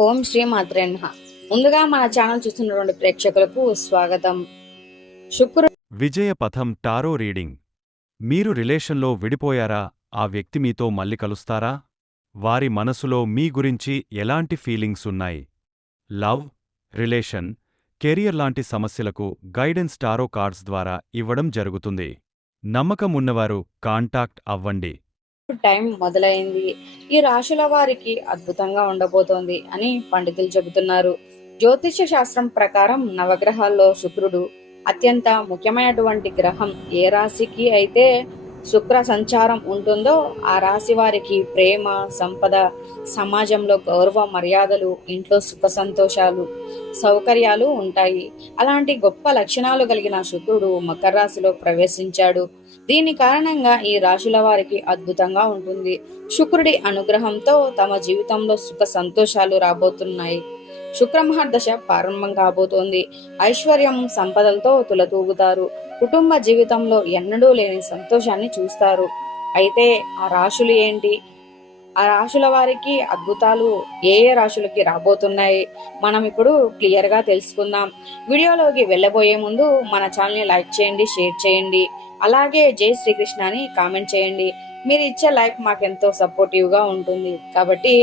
ఓం శ్రీ మాత్రే ముందుగా మన ఛానల్ చూస్తున్నటువంటి ప్రేక్షకులకు స్వాగతం. శుక్రుడు విజయ పథం టారో రీడింగ్. మీరు రిలేషన్లో విడిపోయారా? ఆ వ్యక్తి మీతో మళ్ళీ కలుస్తారా? వారి మనసులో మీ గురించి ఎలాంటి ఫీలింగ్స్ ఉన్నాయి? లవ్ రిలేషన్ కెరియర్ లాంటి సమస్యలకు గైడెన్స్ టారో కార్డ్స్ ద్వారా ఇవ్వడం జరుగుతుంది. నమ్మకం ఉన్నవారు కాంటాక్ట్ అవ్వండి. టైం మొదలైంది. ఈ రాశుల వారికి అద్భుతంగా ఉండబోతోంది అని పండితులు చెబుతున్నారు. జ్యోతిష్య శాస్త్రం ప్రకారం నవగ్రహాల్లో శుక్రుడు అత్యంత ముఖ్యమైనటువంటి గ్రహం. ఏ రాశికి అయితే శుక్ర సంచారం ఉంటుందో ఆ రాశి వారికి ప్రేమ సంపద సమాజంలో గౌరవ మర్యాదలు ఇంట్లో సుఖ సంతోషాలు సౌకర్యాలు ఉంటాయి. అలాంటి గొప్ప లక్షణాలు కలిగిన శుక్రుడు మకర రాశిలో ప్రవేశించాడు. దీని కారణంగా ఈ రాశుల వారికి అద్భుతంగా ఉంటుంది. శుక్రుడి అనుగ్రహంతో తమ జీవితంలో సుఖ సంతోషాలు రాబోతున్నాయి. శుక్రమహర్దశ ప్రారంభం కాబోతోంది. ఐశ్వర్యం సంపదలతో తులతూగుతారు. కుటుంబ జీవితంలో ఎన్నడూ లేని సంతోషాన్ని చూస్తారు. అయితే ఆ రాశులు ఏంటి? ఆ రాశుల వారికి అద్భుతాలు ఏ ఏ రాశులకి రాబోతున్నాయి? మనం ఇప్పుడు క్లియర్గా తెలుసుకుందాం. వీడియోలోకి వెళ్ళబోయే ముందు మన ఛానల్ని లైక్ చేయండి షేర్ చేయండి. అలాగే జై శ్రీకృష్ణ అని కామెంట్ చేయండి. మీరు ఇచ్చే లైక్ మాకెంతో సపోర్టివ్గా ఉంటుంది. కాబట్టి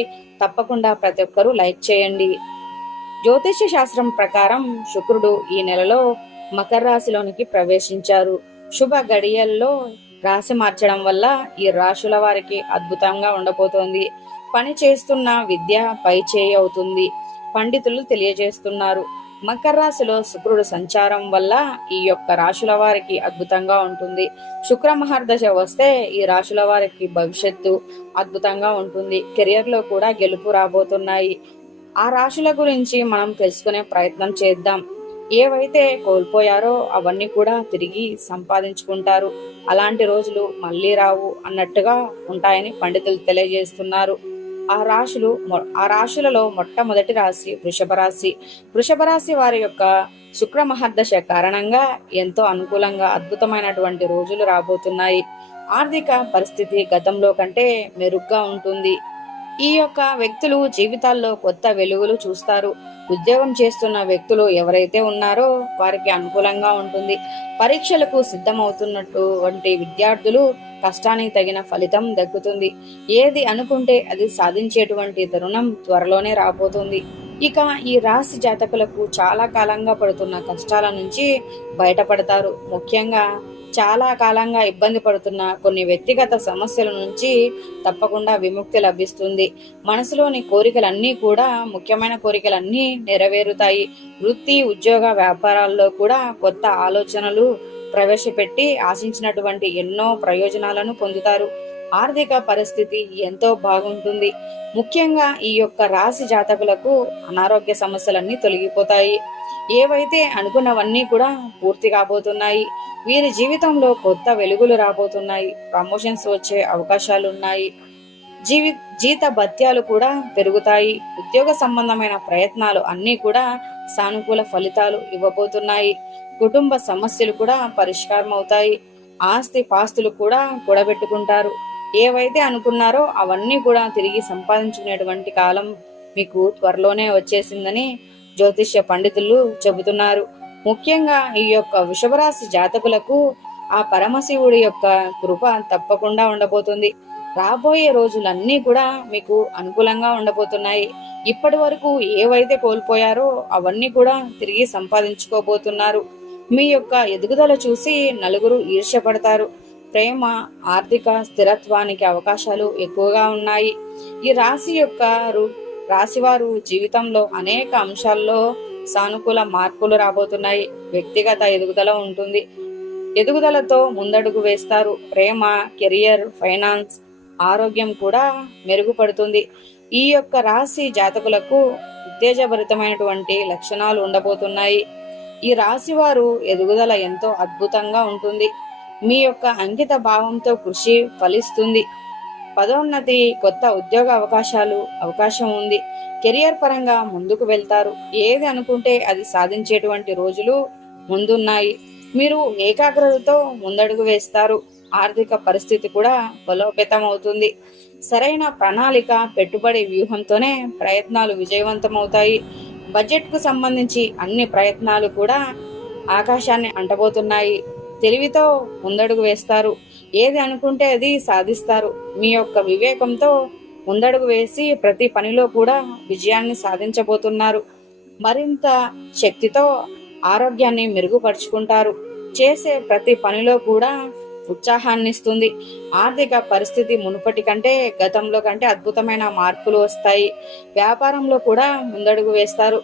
తప్పకుండా ప్రతి ఒక్కరూ లైక్ చేయండి. జ్యోతిష్య శాస్త్రం ప్రకారం శుక్రుడు ఈ నెలలో మకర రాశిలోనికి ప్రవేశించారు. శుభ గడియల్లో రాశి మార్చడం వల్ల ఈ రాశుల వారికి అద్భుతంగా ఉండబోతోంది. పని చేస్తున్న విద్య పై చేయి అవుతుంది. పండితులు తెలియజేస్తున్నారు. మకర రాశిలో శుక్రుడు సంచారం వల్ల ఈ యొక్క రాశుల వారికి అద్భుతంగా ఉంటుంది. శుక్ర మహర్దశ వస్తే ఈ రాశుల వారికి భవిష్యత్తు అద్భుతంగా ఉంటుంది. కెరియర్లో కూడా గెలుపు రాబోతున్నాయి. ఆ రాశుల గురించి మనం తెలుసుకునే ప్రయత్నం చేద్దాం. ఏవైతే కోల్పోయారో అవన్నీ కూడా తిరిగి సంపాదించుకుంటారు. అలాంటి రోజులు మళ్ళీ రావు అన్నట్టుగా ఉంటాయని పండితులు తెలియజేస్తున్నారు. ఆ రాశులు ఆ రాశులలో మొట్టమొదటి రాశి వృషభ రాశి. వృషభ రాశి వారి యొక్క శుక్ర మహర్దశ కారణంగా ఎంతో అనుకూలంగా అద్భుతమైనటువంటి రోజులు రాబోతున్నాయి. ఆర్థిక పరిస్థితి గతంలో కంటే మెరుగ్గా ఉంటుంది. ఈ యొక్క వ్యక్తులు జీవితాల్లో కొత్త వెలుగులు చూస్తారు. ఉద్యోగం చేస్తున్న వ్యక్తులు ఎవరైతే ఉన్నారో వారికి అనుకూలంగా ఉంటుంది. పరీక్షలకు సిద్ధమవుతున్నటువంటి విద్యార్థులు కష్టానికి తగిన ఫలితం దక్కుతుంది. ఏది అనుకుంటే అది సాధించేటువంటి తరుణం త్వరలోనే రాబోతుంది. ఇక ఈ రాశి జాతకులకు చాలా కాలంగా పడుతున్న కష్టాల నుంచి బయటపడతారు. ముఖ్యంగా చాలా కాలంగా ఇబ్బంది పడుతున్న కొన్ని వ్యక్తిగత సమస్యల నుంచి తప్పకుండా విముక్తి లభిస్తుంది. మనసులోని కోరికలన్నీ కూడా ముఖ్యమైన కోరికలన్నీ నెరవేరుతాయి. వృత్తి ఉద్యోగ వ్యాపారాల్లో కూడా కొత్త ఆలోచనలు ప్రవేశపెట్టి ఆశించినటువంటి ఎన్నో ప్రయోజనాలను పొందుతారు. ఆర్థిక పరిస్థితి ఎంతో బాగుంటుంది. ముఖ్యంగా ఈ యొక్క రాశి జాతకులకు అనారోగ్య సమస్యలన్నీ తొలగిపోతాయి. ఏవైతే అనుకున్నవన్నీ కూడా పూర్తి కాబోతున్నాయి. వీరి జీవితంలో కొత్త వెలుగులు రాబోతున్నాయి. ప్రమోషన్స్ వచ్చే అవకాశాలు ఉన్నాయి జీవి జీత భత్యాలు కూడా పెరుగుతాయి. ఉద్యోగ సంబంధమైన ప్రయత్నాలు అన్నీ కూడా సానుకూల ఫలితాలు ఇవ్వబోతున్నాయి. కుటుంబ సమస్యలు కూడా పరిష్కారం అవుతాయి ఆస్తి పాస్తులు కూడా కూడబెట్టుకుంటారు. ఏవైతే అనుకున్నారో అవన్నీ కూడా తిరిగి సంపాదించుకునేటువంటి కాలం మీకు త్వరలోనే వచ్చేసిందని జ్యోతిష్య పండితులు చెబుతున్నారు. ముఖ్యంగా ఈ యొక్క వృషభరాశి జాతకులకు ఆ పరమశివుడి యొక్క కృప తప్పకుండా ఉండబోతుంది. రాబోయే రోజులన్నీ కూడా మీకు అనుకూలంగా ఉండబోతున్నాయి. ఇప్పటి వరకు ఏవైతే కోల్పోయారో అవన్నీ కూడా తిరిగి సంపాదించుకోబోతున్నారు. మీ యొక్క ఎదుగుదల చూసి నలుగురు ఈర్ష్యపడతారు. ప్రేమ ఆర్థిక స్థిరత్వానికి అవకాశాలు ఎక్కువగా ఉన్నాయి. ఈ రాశి యొక్క రాశివారు జీవితంలో అనేక అంశాల్లో సానుకూల మార్పులు రాబోతున్నాయి. వ్యక్తిగత ఎదుగుదల ఉంటుంది. ఎదుగుదలతో ముందడుగు వేస్తారు. ప్రేమ కెరియర్ ఫైనాన్స్ ఆరోగ్యం కూడా మెరుగుపడుతుంది. ఈ యొక్క రాశి జాతకులకు ఉత్తేజభరితమైనటువంటి లక్షణాలు ఉండబోతున్నాయి. ఈ రాశి వారు ఎదుగుదల ఎంతో అద్భుతంగా ఉంటుంది. మీ యొక్క అంకిత భావంతో కృషి ఫలిస్తుంది. పదోన్నతి కొత్త ఉద్యోగ అవకాశాలు అవకాశం ఉంది. కెరియర్ పరంగా ముందుకు వెళ్తారు. ఏది అనుకుంటే అది సాధించేటువంటి రోజులు ముందున్నాయి. మీరు ఏకాగ్రతతో ముందడుగు వేస్తారు. ఆర్థిక పరిస్థితి కూడా బలోపేతం అవుతుంది సరైన ప్రణాళిక పెట్టుబడి వ్యూహంతోనే ప్రయత్నాలు విజయవంతమవుతాయి. బడ్జెట్కు సంబంధించి అన్ని ప్రయత్నాలు కూడా ఆకాశాన్ని అంటబోతున్నాయి. తెలివితో ముందడుగు వేస్తారు. ఏది అనుకుంటే అది సాధిస్తారు. మీ యొక్క వివేకంతో ముందడుగు వేసి ప్రతి పనిలో కూడా విజయాన్ని సాధించబోతున్నారు. మరింత శక్తితో ఆరోగ్యాన్ని మెరుగుపరుచుకుంటారు. చేసే ప్రతి పనిలో కూడా ఉత్సాహాన్ని ఇస్తుంది. ఆర్థిక పరిస్థితి మునుపటి కంటే గతంలో కంటే అద్భుతమైన మార్పులు వస్తాయి. వ్యాపారంలో కూడా ముందడుగు వేస్తారు.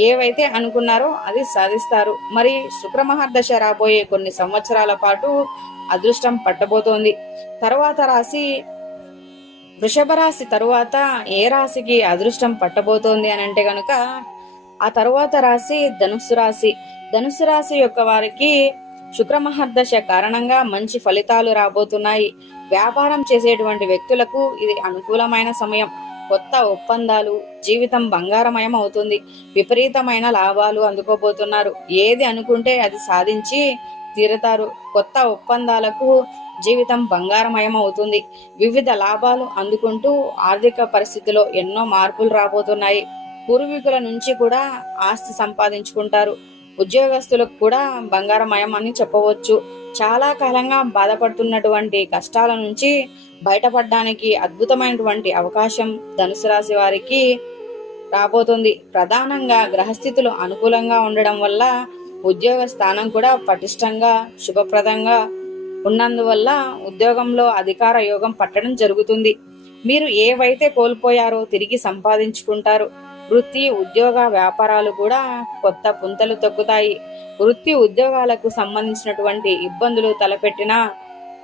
ఏవైతే అనుకున్నారో అది సాధిస్తారు. మరి శుక్రమహర్దశ రాబోయే కొన్ని సంవత్సరాల పాటు అదృష్టం పట్టబోతోంది. తర్వాత రాశి వృషభ రాశి తరువాత ఏ రాశికి అదృష్టం పట్టబోతోంది అని అంటే గనుక ఆ తరువాత రాశి ధనుస్సు రాశి. ధనుస్సు రాశి యొక్క వారికి శుక్రమహర్దశ కారణంగా మంచి ఫలితాలు రాబోతున్నాయి. వ్యాపారం చేసేటువంటి వ్యక్తులకు ఇది అనుకూలమైన సమయం. కొత్త ఒప్పందాలు జీవితం బంగారమయం అవుతుంది విపరీతమైన లాభాలు అందుకోబోతున్నారు. ఏది అనుకుంటే అది సాధించి తీరుతారు. కొత్త ఒప్పందాలకు జీవితం బంగారమయం అవుతుంది వివిధ లాభాలు అందుకుంటూ ఆర్థిక పరిస్థితిలో ఎన్నో మార్పులు రాబోతున్నాయి. పూర్వీకుల నుంచి కూడా ఆస్తి సంపాదించుకుంటారు. ఉద్యోగస్తులకు కూడా బంగారమయం అని చెప్పవచ్చు. చాలా కాలంగా బాధపడుతున్నటువంటి కష్టాల నుంచి బయటపడడానికి అద్భుతమైనటువంటి అవకాశం ధనుసు రాశి వారికి రాబోతుంది. ప్రధానంగా గ్రహస్థితులు అనుకూలంగా ఉండడం వల్ల ఉద్యోగ స్థానం కూడా పటిష్టంగా శుభప్రదంగా ఉన్నందువల్ల ఉద్యోగంలో అధికార యోగం పట్టడం జరుగుతుంది. మీరు ఏవైతే కోల్పోయారో తిరిగి సంపాదించుకుంటారు. వృత్తి ఉద్యోగ వ్యాపారాలు కూడా కొత్త పుంతలు తొక్కుతాయి. వృత్తి ఉద్యోగాలకు సంబంధించినటువంటి ఇబ్బందులు తలపెట్టినా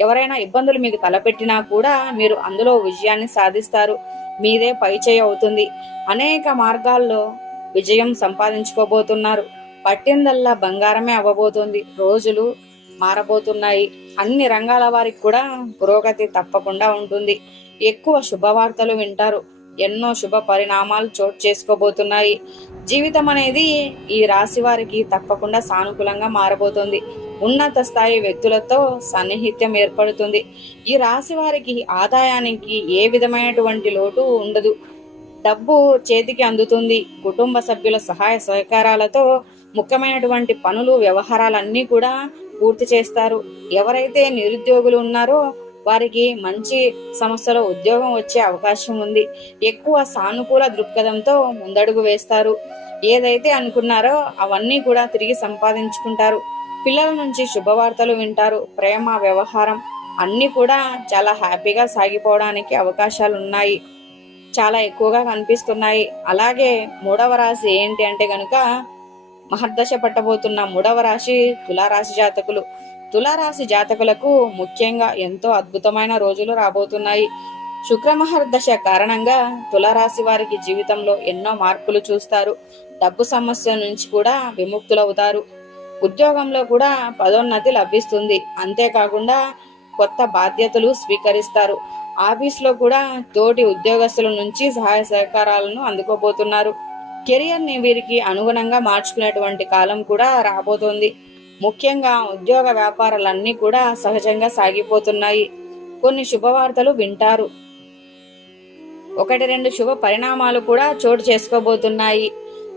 ఎవరైనా ఇబ్బందులు మీకు తలపెట్టినా కూడా మీరు అందులో విజయాన్ని సాధిస్తారు. మీదే పైచేయి అవుతుంది. అనేక మార్గాల్లో విజయం సంపాదించుకోబోతున్నారు. పట్టిందల్లా బంగారమే అవ్వబోతుంది. రోజులు మారబోతున్నాయి. అన్ని రంగాల వారికి కూడా పురోగతి తప్పకుండా ఉంటుంది. ఎక్కువ శుభవార్తలు వింటారు. ఎన్నో శుభ పరిణామాలు చోటు చేసుకోబోతున్నాయి. జీవితం అనేది ఈ రాశి వారికి తప్పకుండా సానుకూలంగా మారబోతుంది. ఉన్నత స్థాయి వ్యక్తులతో సన్నిహిత్యం ఏర్పడుతుంది. ఈ రాశి వారికి ఆదాయానికి ఏ విధమైనటువంటి లోటు ఉండదు. డబ్బు చేతికి అందుతుంది. కుటుంబ సభ్యుల సహాయ సహకారాలతో ముఖ్యమైనటువంటి పనులు వ్యవహారాలన్నీ కూడా పూర్తి చేస్తారు. ఎవరైతే నిరుద్యోగులు ఉన్నారో వారికి మంచి సంస్థలో ఉద్యోగం వచ్చే అవకాశం ఉంది. ఎక్కువ సానుకూల దృక్పథంతో ముందడుగు వేస్తారు. ఏదైతే అనుకున్నారో అవన్నీ కూడా తిరిగి సంపాదించుకుంటారు. పిల్లల నుంచి శుభవార్తలు వింటారు. ప్రేమ వ్యవహారం అన్నీ కూడా చాలా హ్యాపీగా సాగిపోవడానికి అవకాశాలు ఉన్నాయి చాలా ఎక్కువగా కనిపిస్తున్నాయి. అలాగే మూడవ రాశి ఏంటి అంటే కనుక మహర్దశ పట్టబోతున్న మూడవ రాశి తులారాశి జాతకులు. తులారాశి జాతకులకు ముఖ్యంగా ఎంతో అద్భుతమైన రోజులు రాబోతున్నాయి. శుక్రమహర్దశ కారణంగా తులారాశి వారికి జీవితంలో ఎన్నో మార్పులు చూస్తారు. డబ్బు సమస్య నుంచి కూడా విముక్తులవుతారు. ఉద్యోగంలో కూడా పదోన్నతి లభిస్తుంది. అంతేకాకుండా కొత్త బాధ్యతలు స్వీకరిస్తారు. ఆఫీస్లో కూడా తోటి ఉద్యోగస్తుల నుంచి సహాయ సహకారాలను అందుకోబోతున్నారు. కెరియర్ని వీరికి అనుగుణంగా మార్చుకునేటువంటి కాలం కూడా రాబోతోంది. ముఖ్యంగా ఉద్యోగ వ్యాపారాలన్నీ కూడా సహజంగా సాగిపోతున్నాయి. కొన్ని శుభవార్తలు వింటారు. ఒకటి రెండు శుభ పరిణామాలు కూడా చోటు చేసుకోబోతున్నాయి.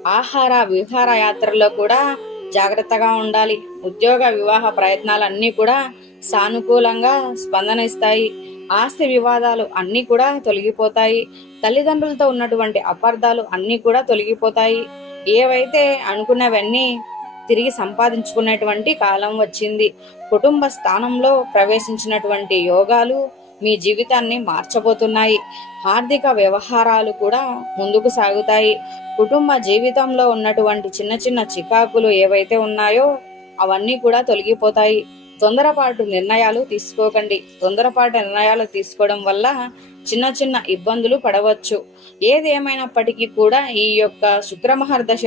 ఆహార విహార యాత్రల్లో కూడా జాగ్రత్తగా ఉండాలి. ఉద్యోగ వివాహ ప్రయత్నాలన్నీ కూడా సానుకూలంగా స్పందనిస్తాయి. ఆస్తి వివాదాలు అన్నీ కూడా తొలగిపోతాయి. తల్లిదండ్రులతో ఉన్నటువంటి అపార్థాలు అన్నీ కూడా తొలగిపోతాయి. ఏవైతే అనుకున్నవన్నీ తిరిగి సంపాదించుకునేటువంటి కాలం వచ్చింది. కుటుంబ స్థానంలో ప్రవేశించినటువంటి యోగాలు మీ జీవితాన్ని మార్చబోతున్నాయి. ఆర్థిక వ్యవహారాలు కూడా ముందుకు సాగుతాయి. కుటుంబ జీవితంలో ఉన్నటువంటి చిన్న చిన్న చికాకులు ఏవైతే ఉన్నాయో అవన్నీ కూడా తొలగిపోతాయి. తొందరపాటు నిర్ణయాలు తీసుకోకండి. తొందరపాటు నిర్ణయాలు తీసుకోవడం వల్ల చిన్న చిన్న ఇబ్బందులు పడవచ్చు. ఏది ఏమైనప్పటికీ కూడా ఈ యొక్క శుక్రమహర్దశ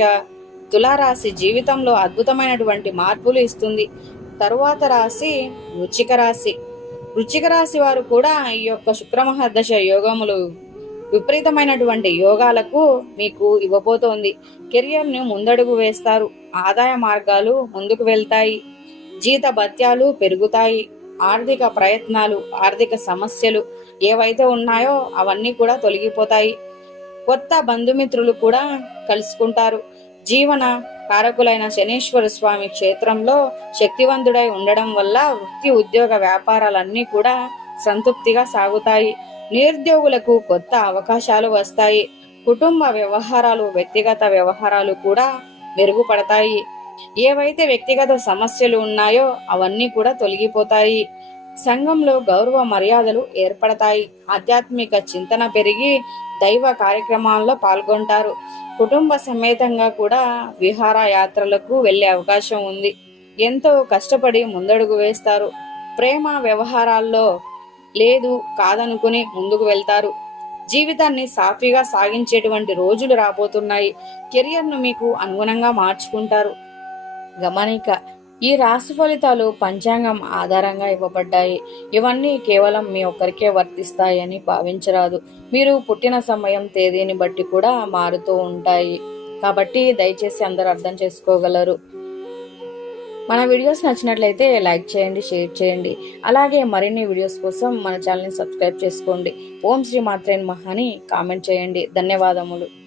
తులారాశి జీవితంలో అద్భుతమైనటువంటి మార్పులు ఇస్తుంది. తరువాత రాశి వృచ్చిక రాశి. వృచ్చిక రాశి వారు కూడా ఈ యొక్క శుక్రమహర్దశ యోగములు విపరీతమైనటువంటి యోగాలకు మీకు ఇవ్వబోతోంది. కెరియర్ను ముందడుగు వేస్తారు. ఆదాయ మార్గాలు ముందుకు వెళ్తాయి. జీత భత్యాలు పెరుగుతాయి. ఆర్థిక ప్రయత్నాలు ఆర్థిక సమస్యలు ఏవైతే ఉన్నాయో అవన్నీ కూడా తొలగిపోతాయి. కొత్త బంధుమిత్రులు కూడా కలుసుకుంటారు. జీవన కారకులైన శనీశ్వర స్వామి క్షేత్రంలో శక్తివంతుడై ఉండడం వల్ల వృత్తి ఉద్యోగ వ్యాపారాలన్నీ కూడా సంతృప్తిగా సాగుతాయి. నిరుద్యోగులకు కొత్త అవకాశాలు వస్తాయి. కుటుంబ వ్యవహారాలు వ్యక్తిగత వ్యవహారాలు కూడా మెరుగుపడతాయి. ఏవైతే వ్యక్తిగత సమస్యలు ఉన్నాయో అవన్నీ కూడా తొలగిపోతాయి. సంఘంలో గౌరవ మర్యాదలు ఏర్పడతాయి. ఆధ్యాత్మిక చింతన పెరిగి దైవ కార్యక్రమాల్లో పాల్గొంటారు. కుటుంబ సమేతంగా కూడా విహారయాత్రలకు వెళ్ళే అవకాశం ఉంది. ఎంతో కష్టపడి ముందడుగు వేస్తారు. ప్రేమ వ్యవహారాల్లో లేదు కాదనుకుని ముందుకు వెళ్తారు. జీవితాన్ని సాఫీగా సాగించేటువంటి రోజులు రాబోతున్నాయి. కెరియర్ను మీకు అనుగుణంగా మార్చుకుంటారు. గమనిక ఈ రాశి ఫలితాలు పంచాంగం ఆధారంగా ఇవ్వబడ్డాయి. ఇవన్నీ కేవలం మీ ఒక్కరికే వర్తిస్తాయని భావించరాదు. మీరు పుట్టిన సమయం తేదీని బట్టి కూడా మారుతూ ఉంటాయి. కాబట్టి దయచేసి అందరూ అర్థం చేసుకోగలరు. మన వీడియోస్ నచ్చినట్లయితే లైక్ చేయండి షేర్ చేయండి. అలాగే మరిన్ని వీడియోస్ కోసం మన ఛానల్ని సబ్స్క్రైబ్ చేసుకోండి. ఓం శ్రీ మాత్రేన్ మహాని కామెంట్ చేయండి. ధన్యవాదములు.